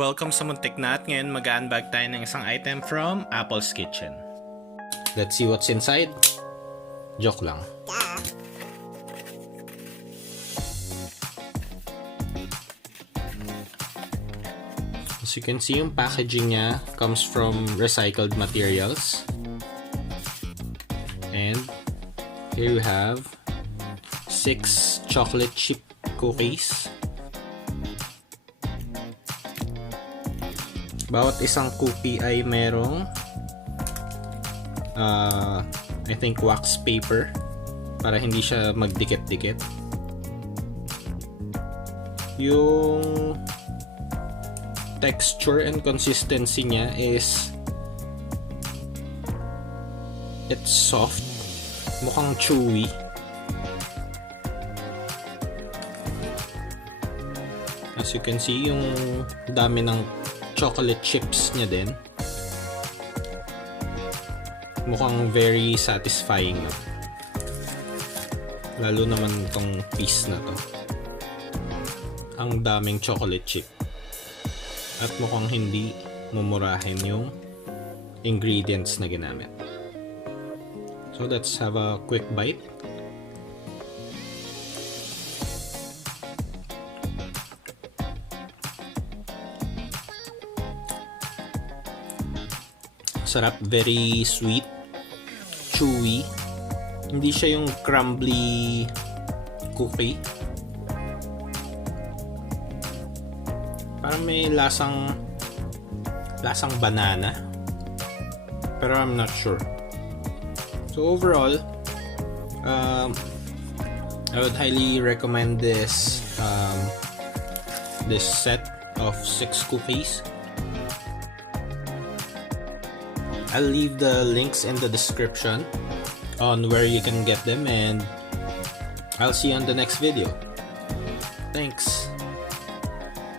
Welcome sa MunTechNa at ngayon mag-unbag tayo ng isang item from Apple's Kitchen. Let's see what's inside. Joke lang. As you can see, yung packaging niya comes from recycled materials. And here you have 6 chocolate chip cookies. Bawat isang cookie ay merong I think wax paper para hindi siya magdikit-dikit. Yung texture and consistency niya is it's soft, mukhang chewy. As you can see, yung dami ng chocolate chips niya din. Mukhang very satisfying. Lalo naman itong piece na to. Ang daming chocolate chip. At mukhang hindi mumurahin yung ingredients na ginamit. So let's have a quick bite. Sarap, very sweet, chewy. Hindi siya yung crumbly cookie. Parang may lasang banana. Pero I'm not sure. So overall, I would highly recommend this set of 6 cookies. I'll leave the links in the description on where you can get them, and I'll see you on the next video. Thanks.